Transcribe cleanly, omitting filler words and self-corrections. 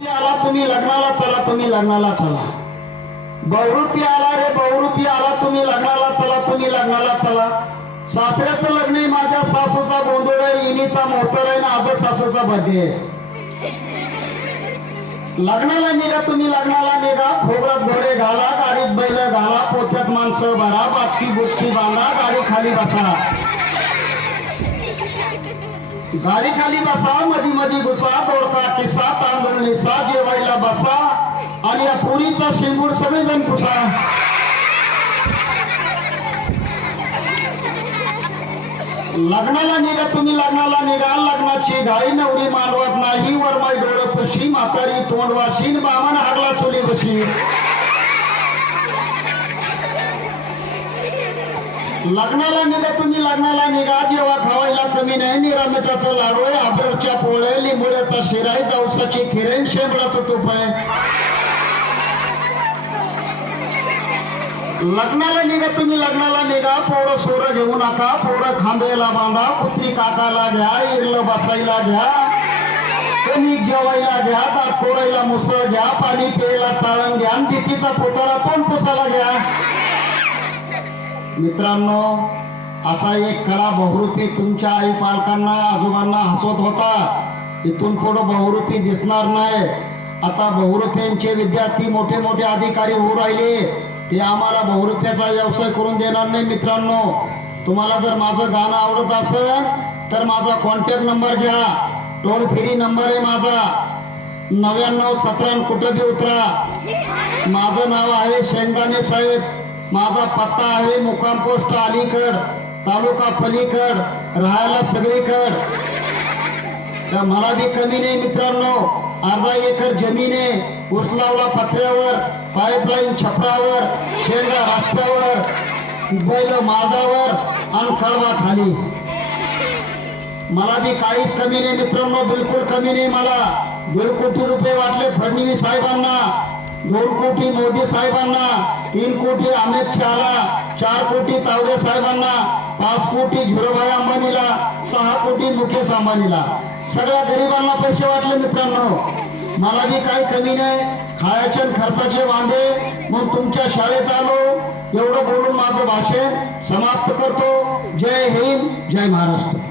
आला तुम्ही लग्नाला चला, तुम्ही लग्नाला चला. बहुरूपी आला रे बहुरूपी आला, तुम्ही लग्नाला चला, तुम्ही लग्नाला चला. सासऱ्याचं लग्न आहे, माझ्या सासूचा गोंधळ आहे, इनीचा मोटर आहे ना आज सासूचा बर्थडे आहे. लग्नाला निघा, तुम्ही लग्नाला निघा. खोबरात घोडे घाला, गाडीत बैल घाला, पोथ्यात माणसं भरा, बाचकी बुचकी बांधा, गाडी खाली बसा. गाडी खाली बसा, मधी मधी घुसा, तोडका किस्सा, तांदूळ निसा, जेवायला बसा आणि या पुरीचा शेंबूड सगळेजण पुसा. लग्नाला निघा, तुम्ही लग्नाला निघा. लग्नाची घाई नवरी मानवत नाही, वरमाई डोळं पुशी, म्हातारी तोंड वाशीन, बामण हागला चोली बशी. लग्नाला निघा, तुम्ही लग्नाला निघा. जेव्हा खावायला कमी नाही, निरा मिठाचं लाडू आहे, आबरच्या पोळे, लिंबोळ्याचा शिरा आहे, जावसाची खीर आहे, शेंबडाचं तूप आहे. लग्नाला निघा, तुम्ही लग्नाला निघा. पोरं सोरं घेऊ नका, पोरं खांबेला बांधा, कुत्री काकाला घ्या, इरलं बसायला घ्या, कणिक जेवायला घ्या, दात कोरायला मुसळ घ्या, पाणी प्यायला चाळण घ्या, तिथीचा पोताला तोंड पुसायला घ्या. मित्रांनो, असा एक कला बहुरूपी तुमच्या आई पालकांना आजोबांना हसवत होता. इथून पुढे बहुरूपी दिसणार नाही. आता बहुरूप्यांचे विद्यार्थी मोठे मोठे अधिकारी होऊ राहिले, ते आम्हाला बहुरूप्याचा व्यवसाय करून देणार नाही. मित्रांनो, तुम्हाला जर माझं गाणं आवडत असेल तर माझा कॉन्टॅक्ट नंबर घ्या, टोल फ्री नंबर आहे माझा 9917 कुठं बी उतरा. माझं नाव आहे शेंगदाणे साहेब. माझा पत्ता आहे मुक्काम पोस्ट अलीकड, तालुका पलीकड, राहायला सगळीकड. तर मला बी कमी नाही मित्रांनो. अर्धा एकर जमीन आहे, ऊस लावला पत्र्यावर, पाईपलाईन छपरावर, शेंगा रस्त्यावर, बैल मार्गावर आणि कळवा खाली. मला बी काहीच कमी नाही मित्रांनो, बिलकुल कमी नाही. मला 1.5 कोटी रुपये वाटले फडणवीस साहेबांना, 2 कोटी मोदी साहेबांना, 3 कोटी अमित शहाला, 4 कोटी तावडे साहेबांना, 5 कोटी झिरोभाई अंबानीला, 6 कोटी मुकेश अंबानीला. सगळ्या गरिबांना पैसे वाटले मित्रांनो. मला बी काही कमी नाही. खायचे खर्चाचे वांदे, मग तुमच्या शाळेत आलो. एवढं बोलून माझं भाषण समाप्त करतो. जय हिंद, जय महाराष्ट्र.